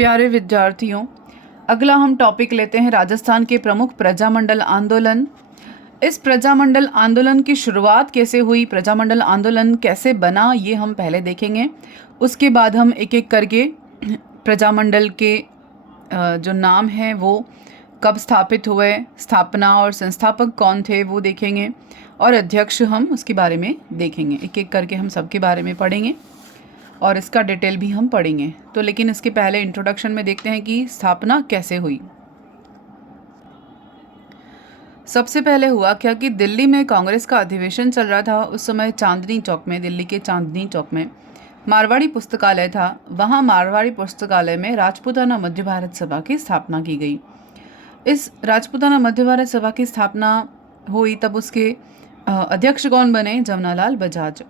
प्यारे विद्यार्थियों, अगला हम टॉपिक लेते हैं राजस्थान के प्रमुख प्रजामंडल आंदोलन। इस प्रजामंडल आंदोलन की शुरुआत कैसे हुई, प्रजामंडल आंदोलन कैसे बना, ये हम पहले देखेंगे। उसके बाद हम एक एक करके प्रजामंडल के जो नाम हैं वो कब स्थापित हुए, स्थापना और संस्थापक कौन थे वो देखेंगे, और अध्यक्ष हम उसके बारे में देखेंगे। एक एक करके हम सबके बारे में पढ़ेंगे और इसका डिटेल भी हम पढ़ेंगे। तो लेकिन इसके पहले इंट्रोडक्शन में देखते हैं कि स्थापना कैसे हुई। सबसे पहले हुआ क्या कि दिल्ली में कांग्रेस का अधिवेशन चल रहा था। उस समय चांदनी चौक में, दिल्ली के चांदनी चौक में मारवाड़ी पुस्तकालय था। वहाँ मारवाड़ी पुस्तकालय में राजपूताना मध्य भारत सभा की स्थापना की गई। इस राजपूताना मध्य भारत सभा की स्थापना हुई तब उसके अध्यक्ष कौन बने? जमनालाल बजाज।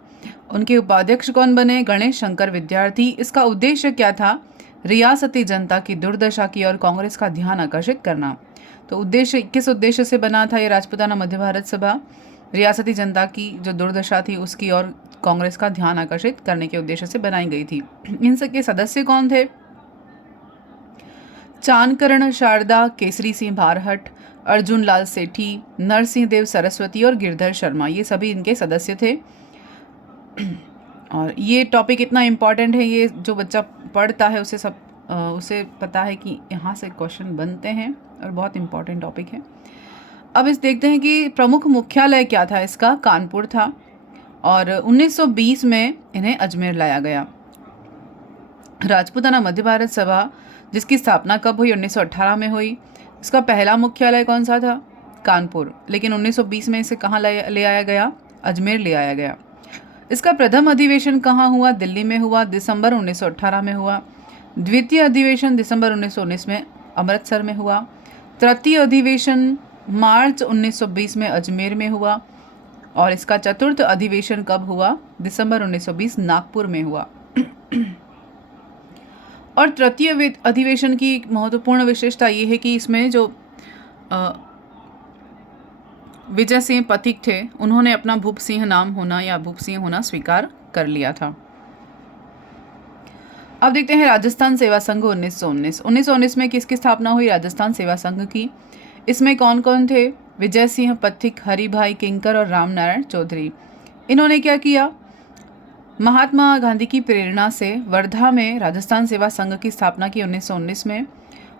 उनके उपाध्यक्ष कौन बने? गणेश शंकर विद्यार्थी। इसका उद्देश्य क्या था? रियासती जनता की दुर्दशा की और कांग्रेस का ध्यान आकर्षित करना। तो उद्देश्य किस उद्देश्य से बना था ये राजपूताना मध्य भारत सभा? रियासती जनता की जो दुर्दशा थी उसकी और कांग्रेस का ध्यान आकर्षित करने के उद्देश्य से बनाई गई थी। इन सबके सदस्य कौन थे? चाणकर्ण शारदा, केसरी सिंह भारहट, अर्जुन लाल सेठी, नरसिंह देव सरस्वती और गिरधर शर्मा, ये सभी इनके सदस्य थे। और ये टॉपिक इतना इम्पॉर्टेंट है, ये जो बच्चा पढ़ता है उसे पता है कि यहाँ से क्वेश्चन बनते हैं और बहुत इम्पॉर्टेंट टॉपिक है। अब इस देखते हैं कि प्रमुख मुख्यालय क्या था इसका? कानपुर था। और 1920 में इन्हें अजमेर लाया गया। राजपूताना मध्य भारत सभा जिसकी स्थापना कब हुई? 1918 में हुई। इसका पहला मुख्यालय कौन सा था? कानपुर। लेकिन 1920 में इसे कहाँ ले आया गया? अजमेर ले आया गया। इसका प्रथम अधिवेशन कहाँ हुआ? दिल्ली में हुआ, दिसंबर 1918 में हुआ। द्वितीय अधिवेशन दिसंबर 1919 में अमृतसर में हुआ। तृतीय अधिवेशन मार्च 1920 में अजमेर में हुआ। और इसका चतुर्थ अधिवेशन कब हुआ? दिसंबर 1920 नागपुर में हुआ। और तृतीय अधिवेशन की महत्वपूर्ण विशेषता ये है कि इसमें जो विजय सिंह पथिक थे उन्होंने अपना भूप सिंह नाम होना या भूप सिंह होना स्वीकार कर लिया था। अब देखते हैं राजस्थान सेवा संघ 1919 में किसकी स्थापना हुई? राजस्थान सेवा संघ की। इसमें कौन कौन थे? विजय सिंह पथिक, हरिभाई किंकर और राम नारायण चौधरी। इन्होंने क्या किया? महात्मा गांधी की प्रेरणा से वर्धा में राजस्थान सेवा संघ की स्थापना की 1919 में।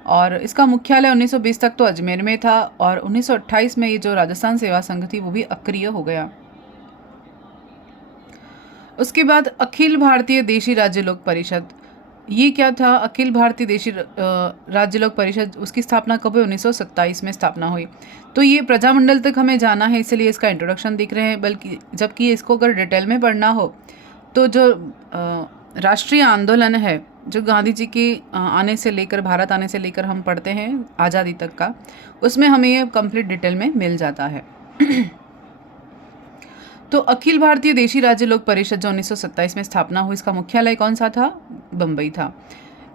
और इसका मुख्यालय 1920 तक तो अजमेर में था और 1928 में ये जो राजस्थान सेवा संघ थी वो भी अक्रिय हो गया। उसके बाद अखिल भारतीय देशी राज्य लोक परिषद, ये क्या था? अखिल भारतीय देशी राज्य लोक परिषद, उसकी स्थापना कब हुई? 1927 में स्थापना हुई। तो ये प्रजामंडल तक हमें जाना है इसलिए इसका इंट्रोडक्शन दिख रहे हैं, बल्कि जबकि इसको अगर डिटेल में पढ़ना हो तो जो राष्ट्रीय आंदोलन है जो गांधी जी के आने से लेकर, भारत आने से लेकर हम पढ़ते हैं आज़ादी तक का, उसमें हमें ये कंप्लीट डिटेल में मिल जाता है। तो अखिल भारतीय देशी राज्य लोक परिषद जो 1927 में स्थापना हुई, इसका मुख्यालय कौन सा था? बम्बई था।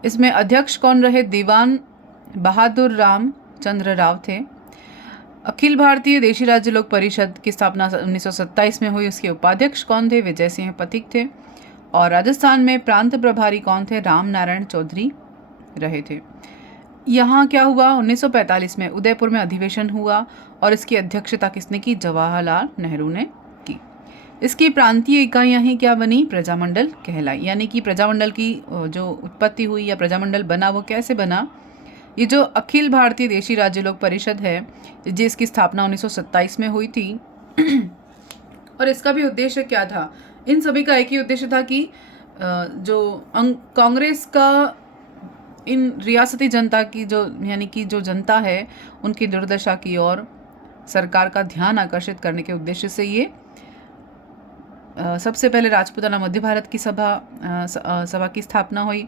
इसमें अध्यक्ष कौन रहे? दीवान बहादुर राम चंद्र राव थे। अखिल भारतीय देशी राज्य लोक परिषद की स्थापना 1927 में हुई। उसके उपाध्यक्ष कौन थे? विजय सिंह पथिक थे। और राजस्थान में प्रांत प्रभारी कौन थे? राम नारायण चौधरी रहे थे। यहाँ क्या हुआ? 1945 में उदयपुर में अधिवेशन हुआ और इसकी अध्यक्षता किसने की? जवाहरलाल नेहरू ने की। इसकी प्रांतीय इकाइयाँ ही क्या बनी? प्रजामंडल कहलाई। यानी कि प्रजामंडल की जो उत्पत्ति हुई या प्रजामंडल बना वो कैसे बना? ये जो अखिल भारतीय देशी राज्य लोक परिषद है जिसकी स्थापना 1927 में हुई थी और इसका भी उद्देश्य क्या था? इन सभी का एक ही उद्देश्य था कि जो कांग्रेस का इन रियासती जनता की जो यानी कि जो जनता है उनकी दुर्दशा की और सरकार का ध्यान आकर्षित करने के उद्देश्य से ये सबसे पहले राजपूताना मध्य भारत की सभा की स्थापना हुई।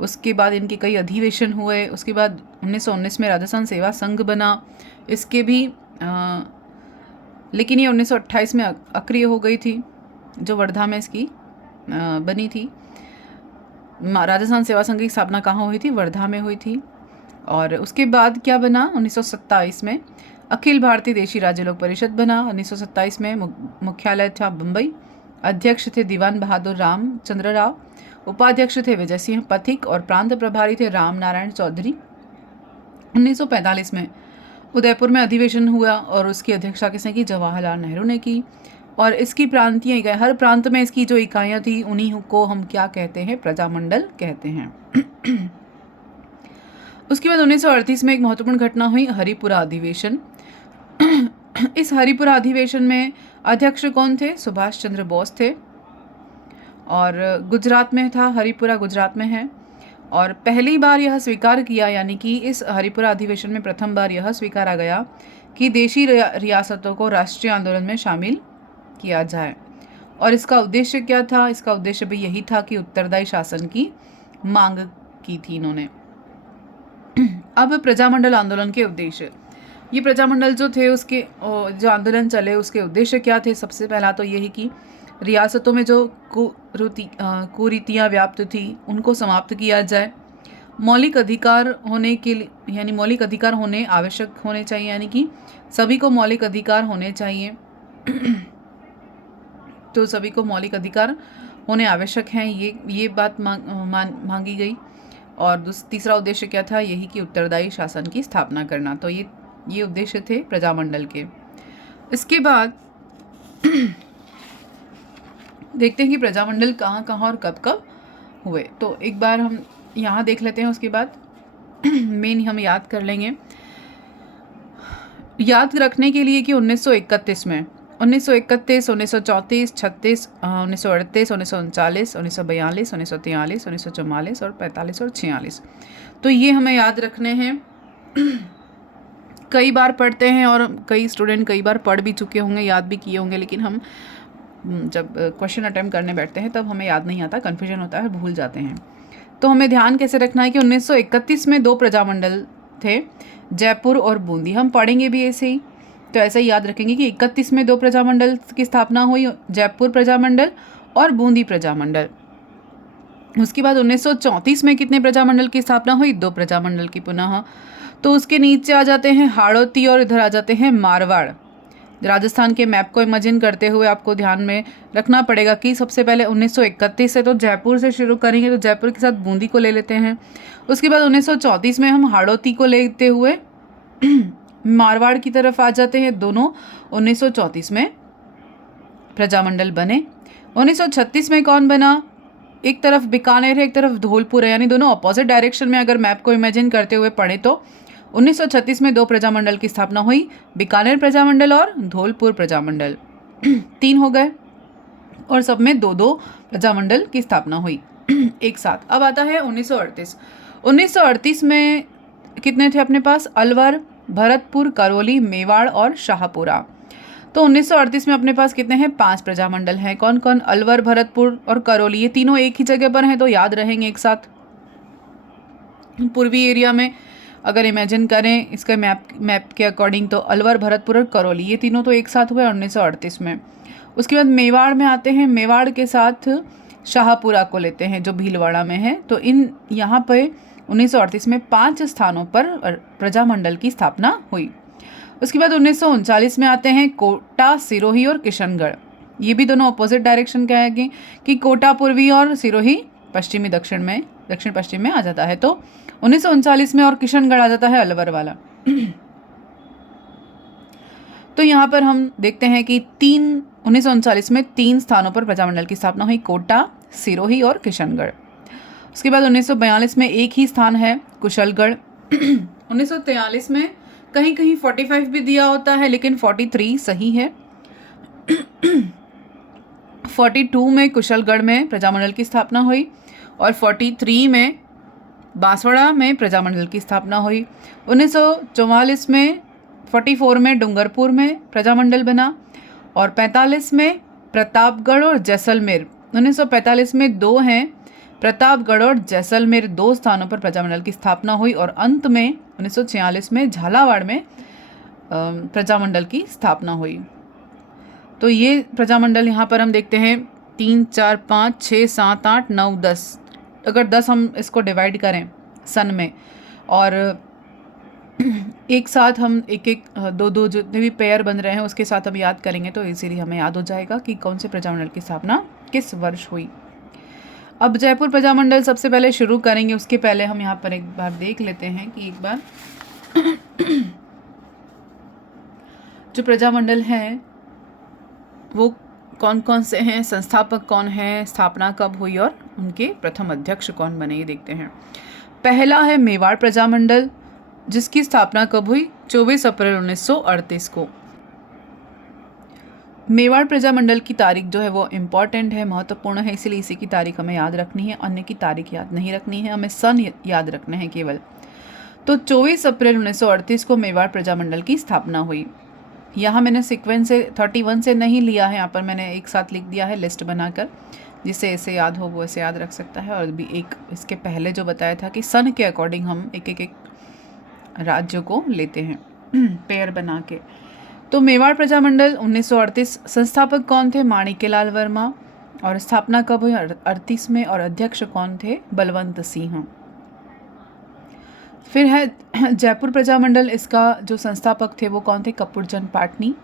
उसके बाद इनके कई अधिवेशन हुए। उसके बाद 1919 में राजस्थान सेवा संघ बना। इसके भी लेकिन ये 1928 में अक्रिय हो गई थी जो वर्धा में इसकी बनी थी। राजस्थान सेवा संघ की स्थापना कहाँ हुई थी? वर्धा में हुई थी। और उसके बाद क्या बना? 1927 में अखिल भारतीय देशी राज्य लोक परिषद बना। 1927 में मुख्यालय था बम्बई। अध्यक्ष थे दीवान बहादुर राम चंद्र राव। उपाध्यक्ष थे विजय सिंह पथिक और प्रांत प्रभारी थे राम नारायण चौधरी। 1945 में उदयपुर में अधिवेशन हुआ और उसकी अध्यक्षता किसने की? जवाहरलाल नेहरू ने की। और इसकी प्रांतीय इकाई, हर प्रांत में इसकी जो इकाइयाँ थी उन्हीं को हम क्या कहते हैं? प्रजामंडल कहते हैं। उसके बाद 1938 में एक महत्वपूर्ण घटना हुई, हरिपुरा अधिवेशन। इस हरिपुरा अधिवेशन में अध्यक्ष कौन थे? सुभाष चंद्र बोस थे और गुजरात में था, हरिपुरा गुजरात में है। और पहली बार यह स्वीकार किया, यानी कि इस हरिपुरा अधिवेशन में प्रथम बार यह स्वीकारा गया कि देशी रियासतों को राष्ट्रीय आंदोलन में शामिल किया जाए। और इसका उद्देश्य क्या था? इसका उद्देश्य भी यही था कि उत्तरदायी शासन की मांग की थी इन्होंने। अब प्रजामंडल आंदोलन के उद्देश्य, ये प्रजामंडल जो थे उसके जो आंदोलन चले उसके उद्देश्य क्या थे? सबसे पहला तो यही कि रियासतों में जो कुरीतियाँ व्याप्त थी उनको समाप्त किया जाए। मौलिक अधिकार होने के लिए, यानी मौलिक अधिकार होने आवश्यक होने चाहिए, यानी कि सभी को मौलिक अधिकार होने चाहिए। तो सभी को मौलिक अधिकार होने आवश्यक हैं, ये बात मांगी गई। और तीसरा उद्देश्य क्या था? यही कि उत्तरदायी शासन की स्थापना करना। तो ये उद्देश्य थे प्रजामंडल के। इसके बाद देखते हैं कि प्रजामंडल कहाँ कहाँ और कब कब हुए। तो एक बार हम यहाँ देख लेते हैं, उसके बाद मेन हम याद कर लेंगे। याद रखने के लिए कि 1931 में 1931, 1934, 36, 1938, 1939, 1942, 1943, 1944 और 45 और 46, तो ये हमें याद रखने हैं। कई बार पढ़ते हैं और कई स्टूडेंट कई बार पढ़ भी चुके होंगे, याद भी किए होंगे, लेकिन हम जब क्वेश्चन अटेम्प्ट करने बैठते हैं तब हमें याद नहीं आता, कन्फ्यूजन होता है, भूल जाते हैं। तो हमें ध्यान कैसे रखना है कि 1931 में 2 प्रजामंडल थे, जयपुर और बूंदी। हम पढ़ेंगे भी ऐसे ही, तो ऐसा ही याद रखेंगे कि 31 में 2 प्रजामंडल की स्थापना हुई, जयपुर प्रजामंडल और बूंदी प्रजामंडल। उसके बाद 1934 में कितने प्रजामंडल की स्थापना हुई? 2 प्रजामंडल की पुनः। तो उसके नीचे आ जाते हैं हाड़ौती और इधर आ जाते हैं मारवाड़। राजस्थान के मैप को इमेजिन करते हुए आपको ध्यान में रखना पड़ेगा कि सबसे पहले 1931 से तो जयपुर से शुरू करेंगे, तो जयपुर के साथ बूंदी को ले लेते हैं। उसके बाद 1934 में हम हाड़ौती को लेते हुए मारवाड़ की तरफ आ जाते हैं। दोनों 1934 में प्रजामंडल बने। 1936 में कौन बना? एक तरफ बीकानेर है, एक तरफ धौलपुर है, यानी दोनों अपोजिट डायरेक्शन में अगर मैप को इमेजिन करते हुए पढ़े तो 1936 में 2 प्रजामंडल की स्थापना हुई, बीकानेर प्रजामंडल और धौलपुर प्रजामंडल। 3 हो गए और सब में 2-2 प्रजामंडल की स्थापना हुई एक साथ। अब आता है 1938। 1938 में कितने थे अपने पास? अलवर, भरतपुर, करौली, मेवाड़ और शाहपुरा। तो 1938 में अपने पास कितने हैं? 5 प्रजामंडल हैं। कौन कौन? अलवर, भरतपुर और करौली, ये तीनों एक ही जगह पर हैं, तो याद रहेंगे एक साथ। पूर्वी एरिया में अगर इमेजिन करें इसका मैप के अकॉर्डिंग, तो अलवर, भरतपुर और करौली, ये तीनों तो एक साथ हुए 1938 में। उसके बाद मेवाड़ में आते हैं, मेवाड़ के साथ शाहपुरा को लेते हैं जो भीलवाड़ा में है। तो यहाँ पे 1938 में 5 स्थानों पर प्रजामंडल की स्थापना हुई। उसके बाद 1939 में आते हैं कोटा, सिरोही और किशनगढ़। ये भी दोनों अपोजिट डायरेक्शन का है कि कोटा पूर्वी और सिरोही पश्चिमी दक्षिण पश्चिम में आ जाता है। तो 1939 में और किशनगढ़ आ जाता है अलवर वाला। तो यहाँ पर हम देखते हैं कि 1939 में 3 स्थानों पर प्रजामंडल की स्थापना हुई, कोटा, सिरोही और किशनगढ़। उसके बाद 1942 में एक ही स्थान है, कुशलगढ़। 1943 में कहीं कहीं 45 भी दिया होता है, लेकिन 43 सही है। 42 में कुशलगढ़ में प्रजामंडल की स्थापना हुई और 43 में बांसवाड़ा में प्रजामंडल की स्थापना हुई। 1944 में 44 में डूंगरपुर में प्रजामंडल बना और 45 में प्रतापगढ़ और जैसलमेर। 1945 में 2 हैं, प्रतापगढ़ और जैसलमेर, 2 स्थानों पर प्रजामंडल की स्थापना हुई और अंत में 1946 में झालावाड़ में प्रजामंडल की स्थापना हुई। तो ये प्रजामंडल यहाँ पर हम देखते हैं 3, 4, 5, 6, 7, 8, 9, 10। अगर 10 हम इसको डिवाइड करें सन में और एक साथ हम एक 2-2 जितने भी पेयर बन रहे हैं उसके साथ हम याद करेंगे तो इजीली हमें याद हो जाएगा कि कौन से प्रजामंडल की स्थापना किस वर्ष हुई। अब जयपुर प्रजामंडल सबसे पहले शुरू करेंगे, उसके पहले हम यहाँ पर एक बार देख लेते हैं कि एक बार जो प्रजामंडल हैं वो कौन कौन से हैं, संस्थापक कौन हैं, स्थापना कब हुई और उनके प्रथम अध्यक्ष कौन बने, ये देखते हैं। पहला है मेवाड़ प्रजामंडल, जिसकी स्थापना कब हुई? 24 अप्रैल 1938 को। मेवाड़ प्रजामंडल की तारीख जो है वो इम्पॉर्टेंट है, महत्वपूर्ण है, इसलिए इसी की तारीख हमें याद रखनी है, अन्य की तारीख याद नहीं रखनी है, हमें सन याद रखने हैं केवल। तो 24 अप्रैल 1938 को मेवाड़ प्रजामंडल की स्थापना हुई। यहाँ मैंने सीक्वेंस से 31 से नहीं लिया है, यहाँ पर मैंने एक साथ लिख दिया है लिस्ट बनाकर, जिसे ऐसे याद हो वो ऐसे याद रख सकता है। और भी एक इसके पहले जो बताया था कि सन के अकॉर्डिंग हम एक राज्य को लेते हैं पेयर बना के। तो मेवाड़ प्रजामंडल 1938, संस्थापक कौन थे? माणिक्यलाल वर्मा। और स्थापना कब हुई? 38 में। और अध्यक्ष कौन थे? बलवंत सिंह। फिर है जयपुर प्रजामंडल, इसका जो संस्थापक थे वो कौन थे? कपूर चंद पाटनी।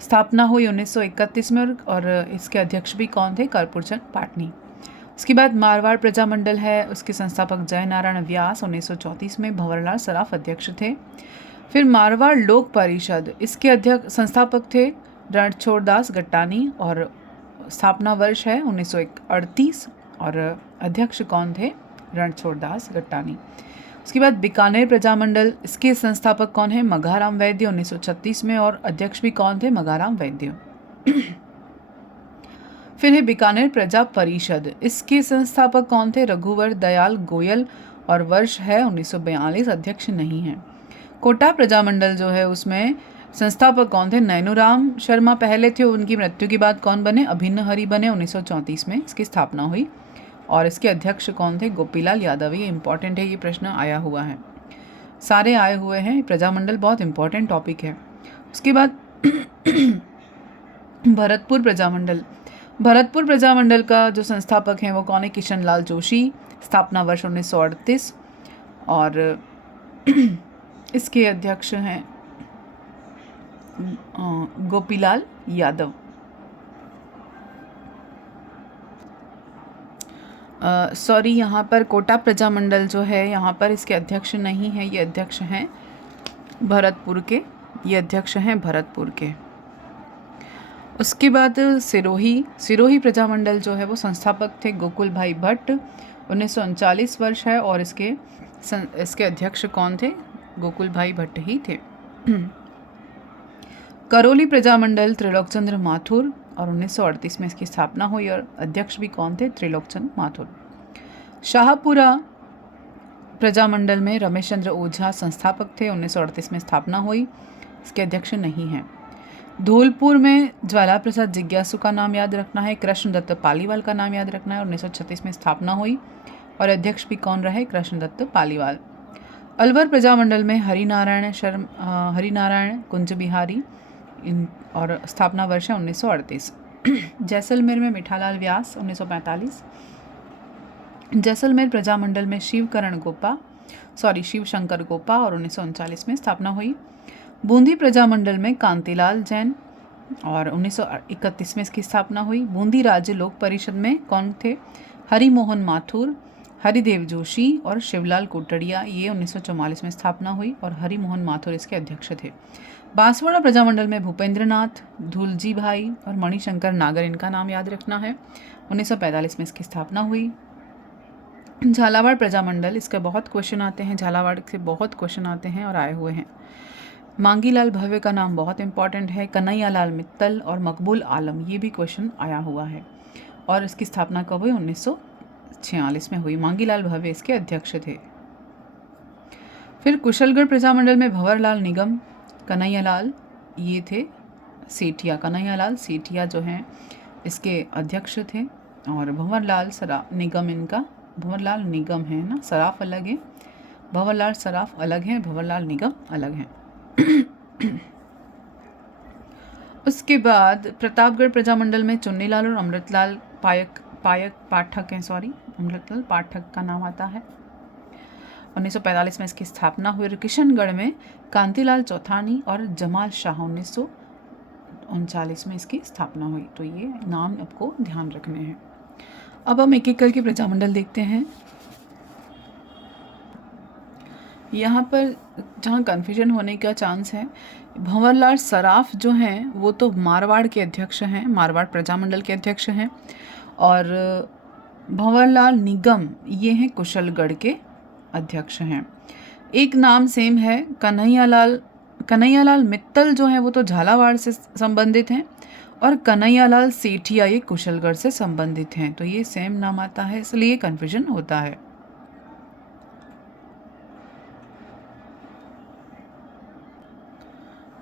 स्थापना हुई 1931 में और इसके अध्यक्ष भी कौन थे? कपूर चंद पाटनी। उसके बाद मारवाड़ प्रजामंडल है, उसके संस्थापक जय नारायण व्यास, 1934 में भंवरलाल सराफ अध्यक्ष थे। फिर मारवाड़ लोक परिषद, इसके अध्यक्ष संस्थापक थे रणछोड़ दास गट्टानी और स्थापना वर्ष है 1938 और अध्यक्ष कौन थे? रणछोड़ दास गट्टानी। उसके बाद बीकानेर प्रजामंडल, इसके संस्थापक कौन है? मघाराम वैद्य, 1936 में और अध्यक्ष भी कौन थे? मघाराम वैद्य। फिर है बीकानेर प्रजा परिषद, इसके संस्थापक कौन थे? रघुवर दयाल गोयल और वर्ष है 1942, अध्यक्ष नहीं है। कोटा प्रजामंडल जो है उसमें संस्थापक कौन थे? नैनूराम शर्मा पहले थे, उनकी मृत्यु के बाद कौन बने? अभिन्न हरि बने, 1934 में इसकी स्थापना हुई। और इसके अध्यक्ष कौन थे? गोपीलाल यादव। ये इंपॉर्टेंट है, ये प्रश्न आया हुआ है, सारे आए हुए हैं। प्रजामंडल बहुत इंपॉर्टेंट टॉपिक है। उसके बाद भरतपुर प्रजामंडल, भरतपुर प्रजामंडल का जो संस्थापक हैं वो कौन है? किशन लाल जोशी। स्थापना वर्ष 1938 और इसके अध्यक्ष हैं गोपीलाल यादव। सॉरी, यहाँ पर कोटा प्रजामंडल जो है यहाँ पर इसके अध्यक्ष नहीं है, ये अध्यक्ष हैं भरतपुर के, ये अध्यक्ष हैं भरतपुर के। उसके बाद सिरोही प्रजामंडल जो है वो संस्थापक थे गोकुल भाई भट्ट, 1939 वर्ष है और इसके अध्यक्ष कौन थे? गोकुल भाई भट्ट ही थे। करौली प्रजामंडल त्रिलोकचंद्र माथुर और 1938 में इसकी स्थापना हुई और अध्यक्ष भी कौन थे? त्रिलोकचंद माथुर। शाहपुरा प्रजामंडल में रमेश चंद्र ओझा संस्थापक थे, 1938 में स्थापना हुई, इसके अध्यक्ष नहीं हैं। धौलपुर में ज्वाला प्रसाद जिज्ञासु का नाम याद रखना है, कृष्णदत्त पालीवाल का नाम याद रखना है, 1936 में स्थापना हुई और अध्यक्ष भी कौन रहे? कृष्णदत्त पालीवाल। अलवर प्रजामंडल में हरिनारायण कुंज बिहारी और स्थापना वर्ष है 1938। जैसलमेर में मिठालाल व्यास, 1945। जैसलमेर प्रजामंडल में शिव शंकर गोपा और 1939 में स्थापना हुई। बूंदी प्रजामंडल में कांतिलाल जैन और 1931 में इसकी स्थापना हुई। बूंदी राज्य लोक परिषद में कौन थे? हरिमोहन माथुर, हरिदेव जोशी और शिवलाल कोटड़िया, ये 1944 में स्थापना हुई और हरिमोहन माथुर इसके अध्यक्ष थे। बांसवाड़ा प्रजामंडल में भूपेंद्र नाथ, धुलजी भाई और मणिशंकर नागर, इनका नाम याद रखना है, 1945 में इसकी स्थापना हुई। झालावाड़ प्रजामंडल, इसके बहुत क्वेश्चन आते हैं, झालावाड़ से बहुत क्वेश्चन आते हैं और आए हुए हैं। मांगीलाल भव्य का नाम बहुत इंपॉर्टेंट है, कन्हैयालाल मित्तल और मकबूल आलम, ये भी क्वेश्चन आया हुआ है। और इसकी स्थापना कब हुई? 1946 में हुई। मांगीलाल भव्य इसके अध्यक्ष थे। फिर कुशलगढ़ प्रजामंडल में भंवरलाल निगम, कन्हैयालाल ये थे सेठिया, कन्हैयालाल सेठिया जो हैं इसके अध्यक्ष थे और भंवरलाल निगम है ना, सराफ अलग है, भंवरलाल सराफ अलग है, भंवरलाल निगम अलग है। उसके बाद प्रतापगढ़ प्रजामंडल में चुन्नीलाल और अमृतलाल अमृतलाल पाठक का नाम आता है, 1945 में इसकी स्थापना हुई। किशनगढ़ में कांतिलाल चौथानी और जमाल शाह, 1939 में इसकी स्थापना हुई। तो ये नाम आपको ध्यान रखने हैं। अब हम एक एक करके प्रजामंडल देखते हैं। यहाँ पर जहाँ कन्फ्यूजन होने का चांस है, भंवरलाल सराफ जो हैं वो तो मारवाड़ के अध्यक्ष हैं, मारवाड़ प्रजामंडल के अध्यक्ष हैं, और भंवरलाल निगम ये हैं कुशलगढ़ के अध्यक्ष हैं। एक नाम सेम है, कन्हैयालाल मित्तल जो हैं वो तो झालावाड़ से संबंधित हैं, और कन्हैयालाल सेठिया ये कुशलगढ़ से संबंधित हैं। तो ये सेम नाम आता है, इसलिए कन्फ्यूजन होता है।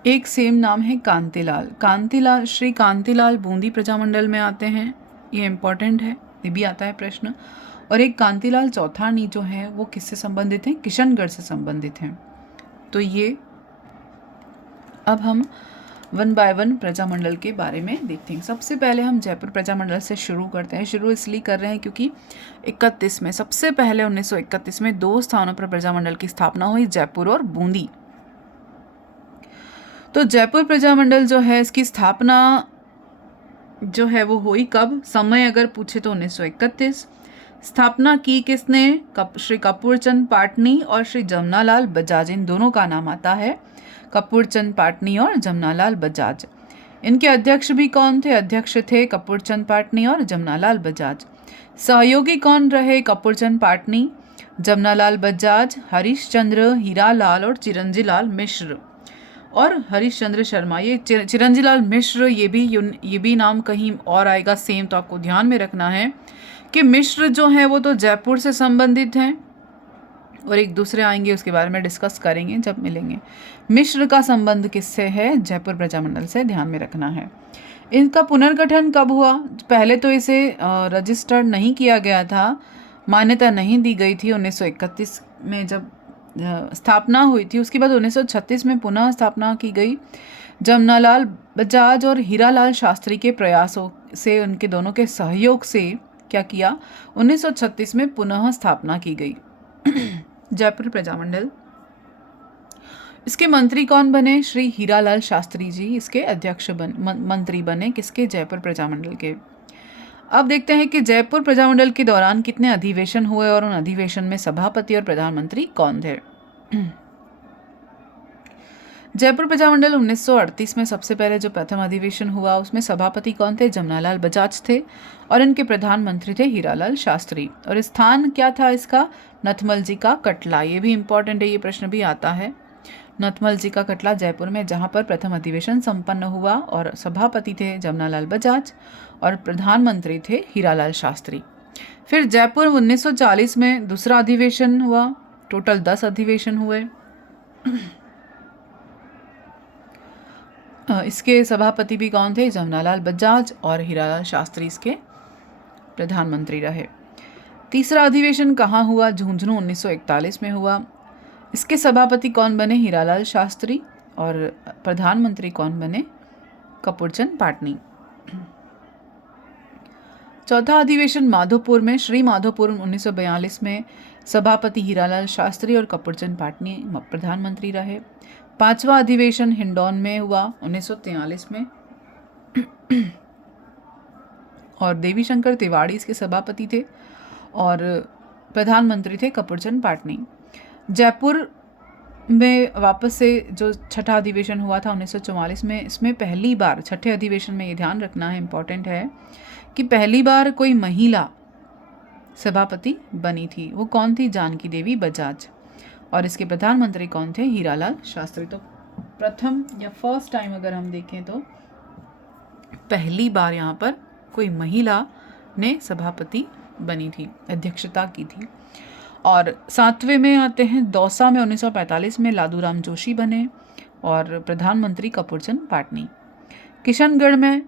एक सेम नाम है कांतिलाल, श्री कांतिलाल बूंदी प्रजामंडल में आते हैं, ये इम्पॉर्टेंट है, ये भी आता है प्रश्न। और एक कांतिलाल चौथानी जो है वो किससे संबंधित हैं, किशनगढ़ से संबंधित हैं। तो ये अब हम वन बाय वन प्रजामंडल के बारे में देखते हैं। सबसे पहले हम जयपुर प्रजामंडल से शुरू करते हैं। शुरू इसलिए कर रहे हैं क्योंकि 31 में, सबसे पहले 1931 में 2 स्थानों पर प्रजामंडल की स्थापना हुई, जयपुर और बूंदी। तो जयपुर प्रजामंडल जो है इसकी स्थापना जो है वो हुई कब, समय अगर पूछे तो 1931। स्थापना की किसने, श्री कपूरचंद पाटनी और श्री जमनालाल बजाज, इन दोनों का नाम आता है, कपूरचंद पाटनी और जमनालाल बजाज। इनके अध्यक्ष भी कौन थे, अध्यक्ष थे कपूरचंद पाटनी और जमनालाल बजाज। सहयोगी कौन रहे, कपूरचंद पाटनी, जमनालाल बजाज, हरीश चंद्र, हीरालाल और चिरंजीलाल मिश्र। और हरीश चंद्र शर्मा, ये चिरंजीलाल मिश्र, ये भी नाम कहीं और आएगा सेम, तो आपको ध्यान में रखना है कि मिश्र जो हैं वो तो जयपुर से संबंधित हैं, और एक दूसरे आएंगे उसके बारे में डिस्कस करेंगे जब मिलेंगे। मिश्र का संबंध किससे है, जयपुर प्रजामंडल से, ध्यान में रखना है। इनका पुनर्गठन कब हुआ, पहले तो इसे रजिस्टर्ड नहीं किया गया था, मान्यता नहीं दी गई थी। 1931 में जब स्थापना हुई थी, उसके बाद 1936 में पुनः स्थापना की गई। जमनालाल बजाज और हीरालाल शास्त्री के प्रयासों से, उनके दोनों के सहयोग से क्या किया, 1936 में पुनः स्थापना की गई जयपुर प्रजामंडल। इसके मंत्री कौन बने, श्री हीरालाल शास्त्री जी इसके अध्यक्ष मंत्री बने, किसके, जयपुर प्रजामंडल के। अब देखते हैं कि जयपुर प्रजामंडल के दौरान कितने अधिवेशन हुए और उन अधिवेशन में सभापति और प्रधानमंत्री कौन थे। जयपुर प्रजामंडल 1938 में सबसे पहले जो प्रथम अधिवेशन हुआ उसमें सभापति कौन थे, जमनालाल बजाज थे, और इनके प्रधानमंत्री थे हीरालाल शास्त्री। और स्थान क्या था इसका, नथमल जी का कटला, ये भी इंपॉर्टेंट है, ये प्रश्न भी आता है। नथमल जी का कटला जयपुर में, जहाँ पर प्रथम अधिवेशन संपन्न हुआ, और सभापति थे जमनालाल बजाज और प्रधानमंत्री थे हीरालाल शास्त्री। फिर जयपुर 1940 में दूसरा अधिवेशन हुआ, टोटल 10 अधिवेशन हुए। इसके सभापति भी कौन थे, जमनालाल बजाज, और हीरालाल शास्त्री इसके प्रधानमंत्री रहे। तीसरा अधिवेशन कहाँ हुआ, झुंझुनू 1941 में हुआ। इसके सभापति कौन बने, हीरालाल शास्त्री, और प्रधानमंत्री कौन बने, कपूरचंद पाटनी। चौथा अधिवेशन माधोपुर में, श्री माधोपुर 1942 में सभापति हीरालाल शास्त्री और कपूरचंद पाटनी प्रधानमंत्री रहे। पांचवा अधिवेशन हिंडौन में हुआ 1943 में और देवी शंकर तिवाड़ी इसके सभापति थे और प्रधानमंत्री थे कपूरचंद पाटनी। जयपुर में वापस से जो छठा अधिवेशन हुआ था 1944 में, इसमें पहली बार, छठे अधिवेशन में ये ध्यान रखना है, इम्पॉर्टेंट है कि पहली बार कोई महिला सभापति बनी थी। वो कौन थी, जानकी देवी बजाज, और इसके प्रधानमंत्री कौन थे, हीरालाल शास्त्री। तो प्रथम या फर्स्ट टाइम अगर हम देखें तो पहली बार यहाँ पर कोई महिला ने सभापति बनी थी, अध्यक्षता की थी। और सातवें में आते हैं दौसा में 1945 में लादूराम जोशी बने और प्रधानमंत्री कपूरचंद पाटनी। किशनगढ़ में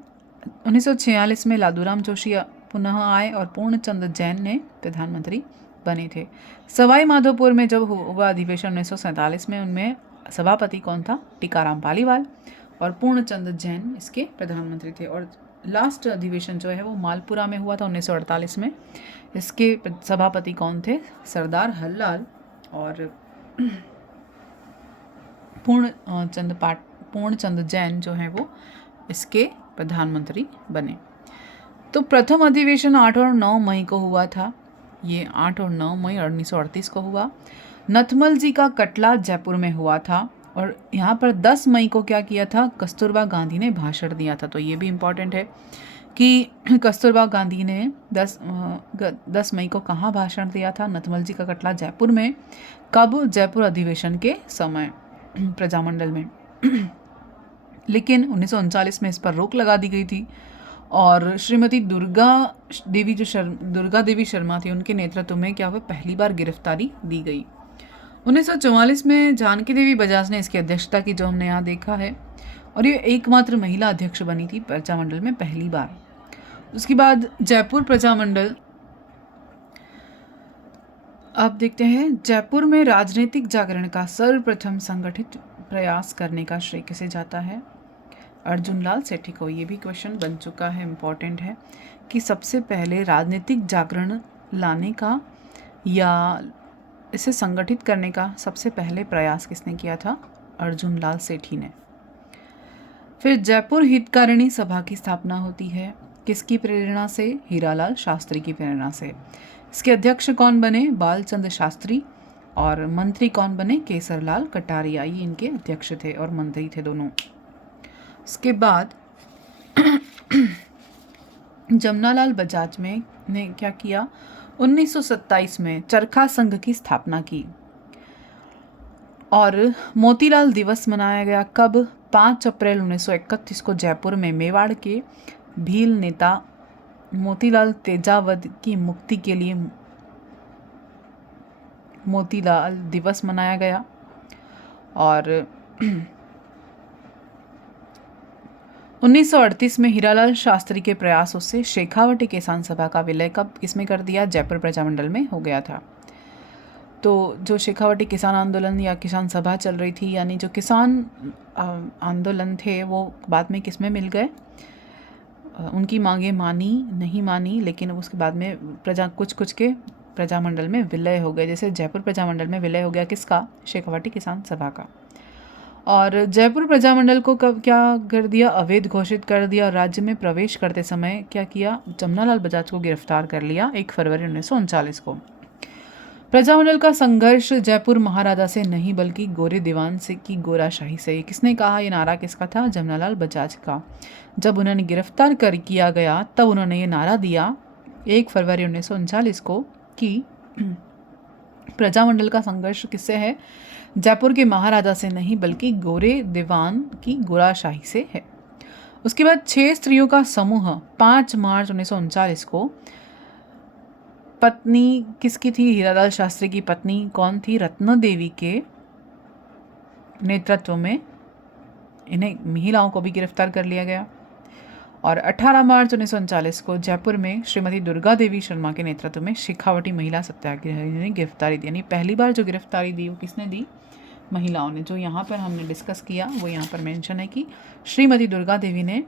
1946 में लादूराम जोशी पुनः आए और पूर्णचंद जैन ने प्रधानमंत्री बने थे। सवाई माधोपुर में जब हुआ अधिवेशन 1947 में, उनमें सभापति कौन था, टीकाराम पालीवाल, और पूर्णचंद जैन इसके प्रधानमंत्री थे। और लास्ट अधिवेशन जो है वो मालपुरा में हुआ था 1948 में। इसके सभापति कौन थे, सरदार हल्लाल, और पूर्णचंद जैन जो है वो इसके प्रधानमंत्री बने। तो प्रथम अधिवेशन 8 और 9 मई को हुआ था। ये 8 और 9 मई 1938 को हुआ। नथमल जी का कटला जयपुर में हुआ था और यहाँ पर 10 मई को क्या किया था, कस्तूरबा गांधी ने भाषण दिया था। तो ये भी इम्पॉर्टेंट है कि कस्तूरबा गांधी ने 10 मई को कहाँ भाषण दिया था, नथमल जी का कटला जयपुर में। कब? जयपुर अधिवेशन के समय प्रजामंडल में। लेकिन 1939 में इस पर रोक लगा दी गई थी और श्रीमती दुर्गा देवी शर्मा थी, उनके नेतृत्व में क्या हुआ, पहली बार गिरफ्तारी दी गई। 1944 में जानकी देवी बजाज ने इसकी अध्यक्षता की, जो हमने यहाँ देखा है, और ये एकमात्र महिला अध्यक्ष बनी थी प्रजामंडल में पहली बार। उसके बाद जयपुर प्रजामंडल, आप देखते हैं जयपुर में राजनीतिक जागरण का सर्वप्रथम संगठित प्रयास करने का श्रेय किसे जाता है? अर्जुन लाल सेठी को। ये भी क्वेश्चन बन चुका है, इम्पॉर्टेंट है कि सबसे पहले राजनीतिक जागरण लाने का या इसे संगठित करने का सबसे पहले प्रयास किसने किया था? अर्जुन लाल सेठी ने। फिर जयपुर हितकारिणी सभा की स्थापना होती है, किसकी प्रेरणा से? हीरालाल शास्त्री की प्रेरणा से। इसके अध्यक्ष कौन बने? बालचंद्र शास्त्री। और मंत्री कौन बने? केसरलाल कटारिया। ये इनके अध्यक्ष थे और मंत्री थे दोनों। इसके बाद जमनालाल बजाज ने क्या किया? 1927 में चरखा संघ की स्थापना की और मोतीलाल दिवस मनाया गया। कब? 5 अप्रैल 1931 को जयपुर में मेवाड़ के भील नेता मोतीलाल तेजावत की मुक्ति के लिए मोतीलाल दिवस मनाया गया। और 1938 में हीरालाल शास्त्री के प्रयासों से शेखावटी किसान सभा का विलय कब किसमें कर दिया? जयपुर प्रजामंडल में हो गया था। तो जो शेखावटी किसान आंदोलन या किसान सभा चल रही थी, यानी जो किसान आंदोलन थे, वो बाद में किसमें मिल गए? उनकी मांगे मानी नहीं मानी, लेकिन उसके बाद में कुछ के प्रजामंडल में विलय हो गए। जैसे जयपुर प्रजामंडल में विलय हो गया किसका? शेखावटी किसान सभा का। और जयपुर प्रजामंडल को कब क्या कर दिया? अवैध घोषित कर दिया। और राज्य में प्रवेश करते समय क्या किया? जमनालाल बजाज को गिरफ्तार कर लिया 1 फरवरी 1939 को। प्रजामंडल का संघर्ष जयपुर महाराजा से नहीं बल्कि गोरे दीवान से की गोराशाही से। किसने कहा? ये नारा किसका था? जमनालाल बजाज का। जब उन्होंने गिरफ्तार किया गया तब उन्होंने ये नारा दिया 1 फरवरी 1939 को कि प्रजामंडल का संघर्ष किससे है? जयपुर के महाराजा से नहीं बल्कि गोरे दीवान की गोराशाही से है। उसके बाद 6 स्त्रियों का समूह 5 मार्च 1939 को, पत्नी किसकी थी? हीरालाल शास्त्री की पत्नी कौन थी? रत्न देवी के नेतृत्व में इन्हें महिलाओं को भी गिरफ्तार कर लिया गया। और 18 मार्च 1939 को जयपुर में श्रीमती दुर्गा देवी शर्मा के नेतृत्व में शेखावटी महिला सत्याग्रही ने गिरफ्तारी दी। यानी पहली बार जो गिरफ्तारी दी वो किसने दी? महिलाओं ने। जो यहाँ पर हमने डिस्कस किया वो यहाँ पर मेंशन है कि श्रीमती दुर्गा देवी ने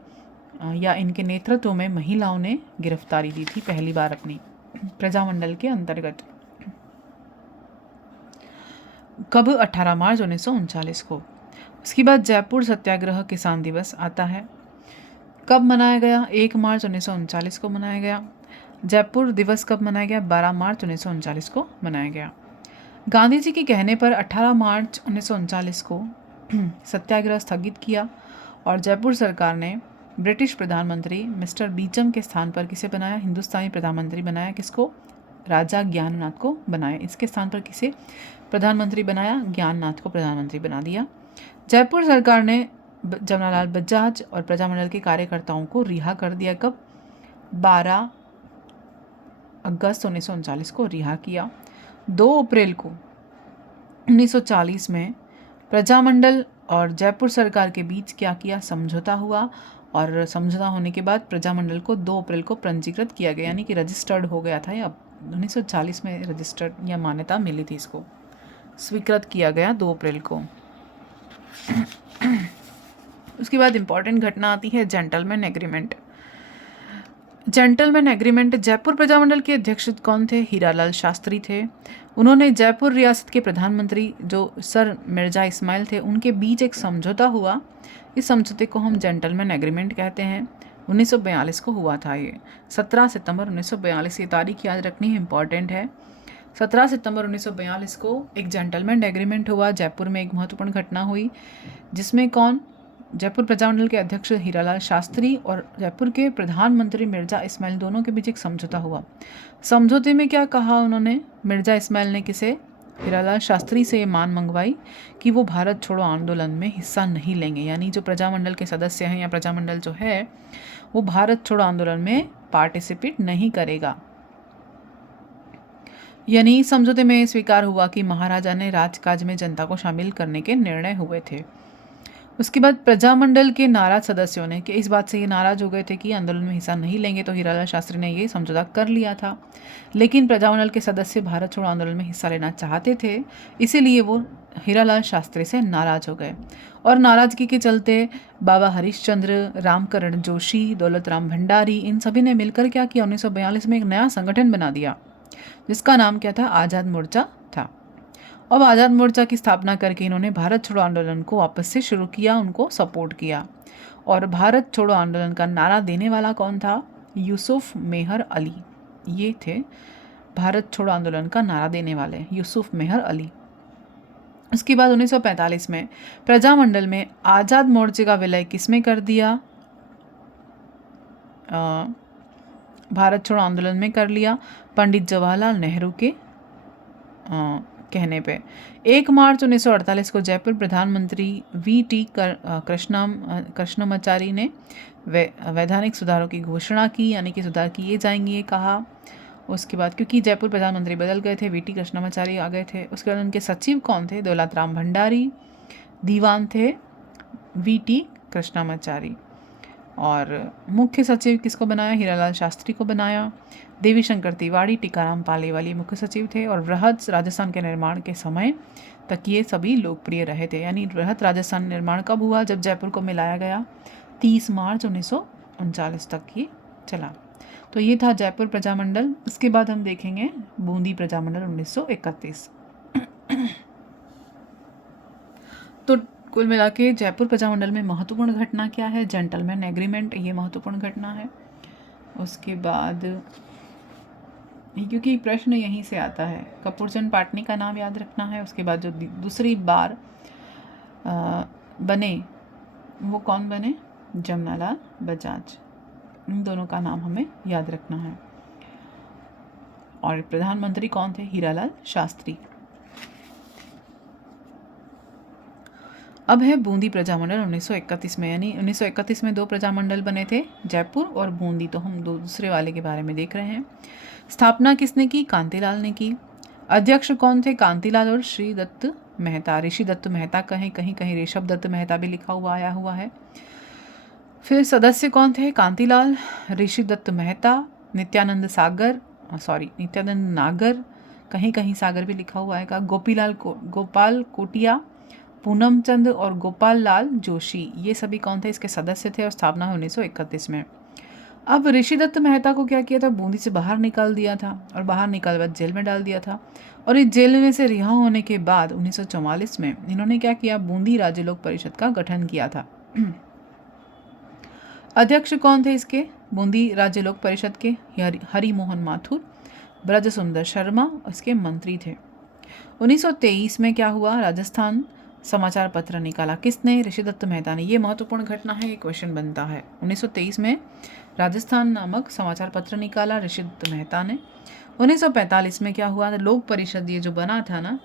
या इनके नेतृत्व में महिलाओं ने गिरफ्तारी दी थी पहली बार अपनी प्रजामंडल के अंतर्गत। कब? 18 मार्च 1939 को। उसके बाद जयपुर सत्याग्रह किसान दिवस आता है। कब मनाया गया? 1 मार्च 1939 को मनाया गया। जयपुर दिवस कब मनाया गया? 12 मार्च 1939 को मनाया गया। गांधी जी के कहने पर 18 मार्च 1939 को सत्याग्रह स्थगित किया और जयपुर सरकार ने ब्रिटिश प्रधानमंत्री मिस्टर बीचम के स्थान पर किसे बनाया? हिंदुस्तानी प्रधानमंत्री बनाया। किसको? राजा ज्ञाननाथ को बनाया। इसके स्थान पर किसे प्रधानमंत्री बनाया? ज्ञाननाथ को प्रधानमंत्री बना दिया। जयपुर सरकार ने जमनालाल बजाज और प्रजामंडल के कार्यकर्ताओं को रिहा कर दिया। कब? 12 अगस्त 1939 को रिहा किया। 2 अप्रैल को 1940 में प्रजामंडल और जयपुर सरकार के बीच क्या किया? समझौता हुआ और समझौता होने के बाद प्रजामंडल को 2 अप्रैल को पंजीकृत किया गया, यानी कि रजिस्टर्ड हो गया था। या 1940 में रजिस्टर्ड या मान्यता मिली थी, इसको स्वीकृत किया गया 2 अप्रैल को। उसके बाद इंपॉर्टेंट घटना आती है gentleman agreement. Gentleman agreement, Jaipur Prajamandal के अध्यक्ष कौन थे? हीरालाल शास्त्री थे। उन्होंने जयपुर रियासत के प्रधानमंत्री जो सर मिर्जा इस्माइल थे उनके बीच एक समझौता हुआ। इस समझौते को हम जेंटलमैन एग्रीमेंट कहते हैं। 1942 को हुआ था ये। 17 सितंबर 1942, ये तारीख याद रखनी है, इम्पॉर्टेंट है। 17 सितंबर 1942 को एक जेंटलमैन एग्रीमेंट हुआ। जयपुर में एक महत्वपूर्ण घटना हुई, जिसमें कौन, जयपुर प्रजामंडल के अध्यक्ष हीरालाल शास्त्री और जयपुर के प्रधानमंत्री मिर्जा इस्माइल दोनों के बीच एक समझौता हुआ। समझौते में क्या कहा उन्होंने, मिर्जा इस्माइल ने किसे, हीरालाल शास्त्री से ये मान मंगवाई कि वो भारत छोड़ो आंदोलन में हिस्सा नहीं लेंगे, यानी जो प्रजामंडल के सदस्य हैं या प्रजामंडल जो है वो भारत छोड़ो आंदोलन में पार्टिसिपेट नहीं करेगा। यानी समझौते में स्वीकार हुआ कि महाराजा ने राजकाज में जनता को शामिल करने के निर्णय हुए थे। उसके बाद प्रजामंडल के नाराज सदस्यों ने कि इस बात से ये नाराज हो गए थे कि आंदोलन में हिस्सा नहीं लेंगे, तो हीरालाल शास्त्री ने ये समझौता कर लिया था। लेकिन प्रजामंडल के सदस्य भारत छोड़ो आंदोलन में हिस्सा लेना चाहते थे, इसीलिए वो हीरालाल शास्त्री से नाराज हो गए। और नाराजगी के चलते बाबा हरिश्चंद्र, रामकरण जोशी, दौलत राम भंडारी, इन सभी ने मिलकर क्या किया, 1942 में एक नया संगठन बना दिया, जिसका नाम क्या था, आज़ाद मोर्चा था। अब आज़ाद मोर्चा की स्थापना करके इन्होंने भारत छोड़ो आंदोलन को वापस से शुरू किया, उनको सपोर्ट किया। और भारत छोड़ो आंदोलन का नारा देने वाला कौन था, यूसुफ मेहर अली, ये थे भारत छोड़ो आंदोलन का नारा देने वाले, यूसुफ मेहर अली। उसके बाद 1945 में प्रजामंडल में आज़ाद मोर्चे का विलय किसमें कर दिया, भारत छोड़ो आंदोलन में कर लिया, पंडित जवाहरलाल नेहरू के कहने पे। 1 मार्च 1948 को जयपुर प्रधानमंत्री वी.टी. कृष्णमाचारी ने वैधानिक सुधारों की घोषणा की, यानी कि सुधार किए जाएंगे ये कहा। उसके बाद क्योंकि जयपुर प्रधानमंत्री बदल गए थे, वी.टी. कृष्णमाचारी आ गए थे। उसके बाद उनके सचिव कौन थे, दौलत राम भंडारी, दीवान थे वी.टी. कृष्णमाचारी। और मुख्य सचिव किसको बनाया, हीरालाल शास्त्री को बनाया। देवी शंकर तिवारी, टीकाराम पालीवाल मुख्य सचिव थे। और बृहत राजस्थान के निर्माण के समय तक ये सभी लोकप्रिय रहे थे। यानी बृहत राजस्थान निर्माण कब हुआ, जब जयपुर को मिलाया गया, 30 मार्च 1939 तक ये चला। तो ये था जयपुर प्रजामंडल। इसके बाद हम देखेंगे बूंदी प्रजामंडल 1931। तो कुल मिला के जयपुर प्रजामंडल में महत्वपूर्ण घटना क्या है, जेंटलमैन एग्रीमेंट, ये महत्वपूर्ण घटना है। उसके बाद क्योंकि प्रश्न यहीं से आता है, कपूरचंद पाटनी का नाम याद रखना है। उसके बाद जो दूसरी बार बने वो कौन बने, जमनालाल बजाज, इन दोनों का नाम हमें याद रखना है। और प्रधानमंत्री कौन थे, हीरालाल शास्त्री। अब है बूंदी प्रजामंडल 1931 में, यानी 1931 में 2 प्रजामंडल बने थे, जयपुर और बूंदी। तो हम दूसरे वाले के बारे में देख रहे हैं। स्थापना किसने की, कांतिलाल ने की। अध्यक्ष कौन थे, कांतिलाल और श्री दत्त मेहता। ऋषि दत्त मेहता कहीं कहीं कहीं ऋषभ दत्त मेहता भी लिखा हुआ आया हुआ है। फिर सदस्य कौन थे, कांतिलाल, ऋषि दत्त मेहता, नित्यानंद नागर, कहीं कहीं सागर भी लिखा हुआ है, गोपाल कोटिया, पूनम चंद और गोपाल लाल जोशी, ये सभी कौन थे, इसके सदस्य थे। और स्थापना है 1931 में। अब ऋषि दत्त मेहता को क्या किया था, बूंदी से बाहर निकाल दिया था, और बाहर निकाल बाद जेल में डाल दिया था। और इस जेल में से रिहा होने के बाद 1944 में इन्होंने क्या किया, बूंदी राज्य लोक परिषद का गठन किया था। अध्यक्ष कौन थे इसके, बूंदी राज्य लोक परिषद के, हरि मोहन माथुर, ब्रज सुंदर शर्मा इसके मंत्री थे। 1923 में क्या हुआ, राजस्थान समाचार पत्र निकाला, किसने, ऋषि दत्त मेहता ने। ये महत्वपूर्ण घटना है, ये क्वेश्चन बनता है। 1923 में राजस्थान नामक समाचार पत्र निकाला ऋषि दत्त मेहता ने। 1945 में क्या हुआ, लोक परिषद ये जो बना था ना,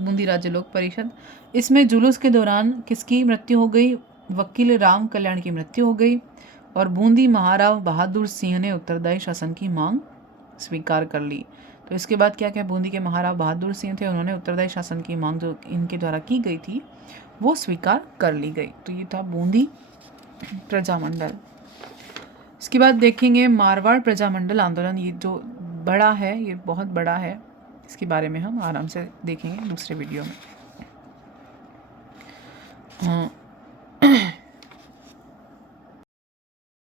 बूंदी राज्य लोक परिषद, इसमें जुलूस के दौरान किसकी मृत्यु हो गई, वकील राम कल्याण की मृत्यु हो गई। और बूंदी महाराव बहादुर सिंह ने उत्तरदायी शासन की मांग स्वीकार कर ली। तो इसके बाद क्या क्या, बूंदी के महाराव बहादुर सिंह थे, उन्होंने उत्तरदायी शासन की मांग जो इनके द्वारा की गई थी वो स्वीकार कर ली गई। तो ये था बूंदी प्रजामंडल। इसके बाद देखेंगे मारवाड़ प्रजामंडल आंदोलन, ये जो बड़ा है, ये बहुत बड़ा है, इसके बारे में हम आराम से देखेंगे दूसरे वीडियो में।